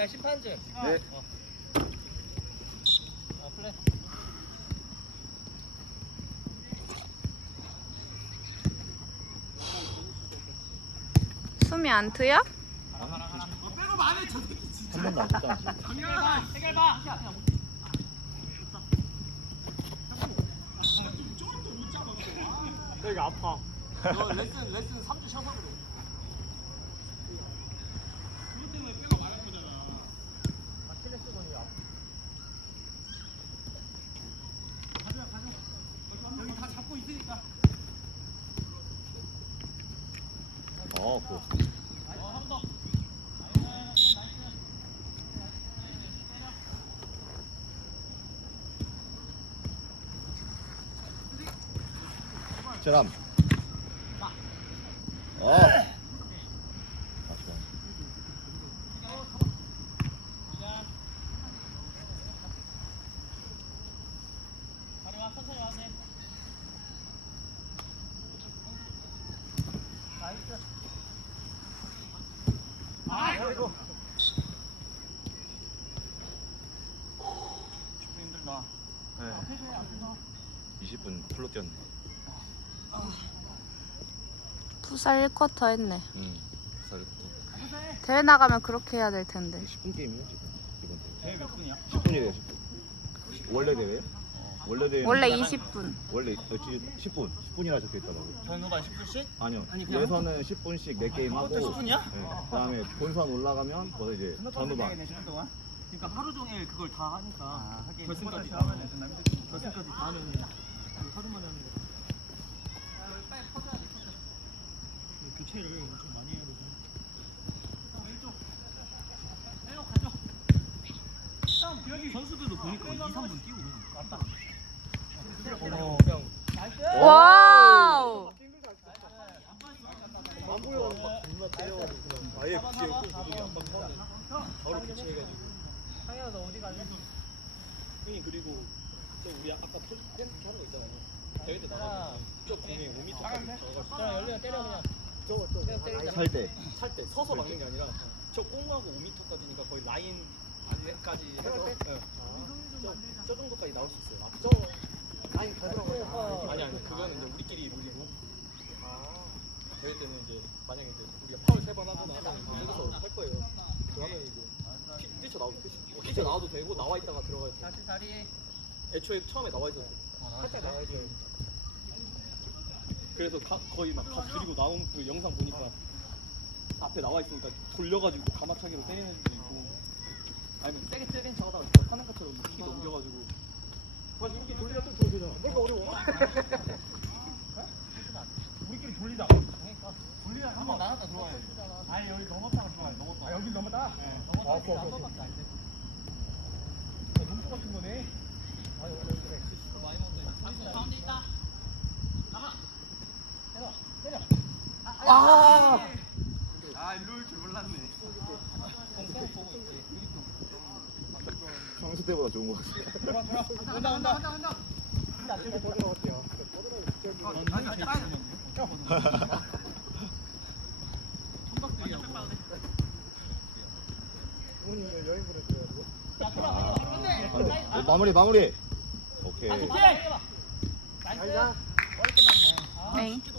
야 심판지. 네. 아 플레. 숨이 안 트여? 한 번도 안 했다. 아직. 해결 봐. 여기가 아파. 너 레슨 레슨 3주 쉬어서 그래. 어, 그. 제람. 어. 아, 좋아. 다리 와 천천히 와도 돼. 나이스. 아 이고. 힘들다. 네. 20분 풀로 뛰었네. 풋살 1쿼터 했네. 응. 살부터. 대회 나가면 그렇게 해야 될 텐데. 10분 게임이야 지금 이번 대회. 대회 몇 분이야? 10분이래요 10분. 원래 대회? 원래. 원래 20분. 원래 10분. 10분이라 적혀 있더라고. 전후반 10분씩? 아니요. 아니, 그냥 예선은 10분씩 4게임 하고. 그것도 10분이야? 네. 그다음에 본선 올라가면 거기서 이제 전후반. 10분 동안? 그러니까 하루 종일 그걸 다 하니까 아, 결승까지 다 하면 결승까지 다 하면 하루만 하는 거. 교체를 엄청 많이 해야 되잖아. 선수들도 보니까 2, 3분 뛰고 맞다. 와우! 안 보여. 막 존나 때려가지고 그냥 아예 뒤에 꼭 구동이 안 박혀. 바로 교체해가지고. 상현아 너 어디 가니? 형님 그리고 저 우리 아까 폴 댄스 하는 거 있잖아요. 대회 때 나가면 저 공에 5m까지 들어가서 자 열리면 때려 그냥. 저거 저거 때려, 때리자. 살 때. 찰때 서서 막는 게 아니라 저 공하고 5m까지니까 거의 라인 안에까지 해서 네. 저, 저 정도까지 나올 수 있어요. 아, 그거는 이제 우리끼리 룰이고 대회 때는 이제 만약에 이제 우리가 파울 세 번 하거나 하면 여기서 할 거예요. 그러면 이제 뛰- 뛰쳐 나오도 뛰쳐, 뛰쳐 나와도 되고 나와 있다가 들어가도 돼. 다시 자리. 애초에 처음에 나와 있었어. 살짝 나와 있어요. 그래서 가, 거의 막다 들이고 나온 그 영상 보니까 앞에 나와 있으니까 돌려가지고 가마차기로 때리는 애도 있고 아니면 세게 때린 척하다가 진짜 파는카처럼 키 넘겨가지고 맞아 이렇게 돌리다 또 돌리잖아 뭐가 어려워 우리끼리 돌리자 돌리다 한번 나갔다 들어와야 돼. 아니 여기 넘었다가 들어와요 넘었다 아 여기 넘었다? 네 넘어가 아, 오케이, 한 오케이, 번밖에 안 돼. 농구 같은 거네 아니 원래 그래 많이 먹었네. 가운데 있다. 나가. 때려. 때려. 아아 이럴 줄 몰랐네. 공공 보고 있지. 평소 때보다 좋은 것 같아. 온다 온다 온다 온다. 제가 더 들어갈게요 아니 제일 천박들이야. 부모님 여행 보내줘야 돼 자 들어. 안돼. 어, 마무리 마무리. 오케이. 나이스. 나이스. 머리 끝났네. 아. 네.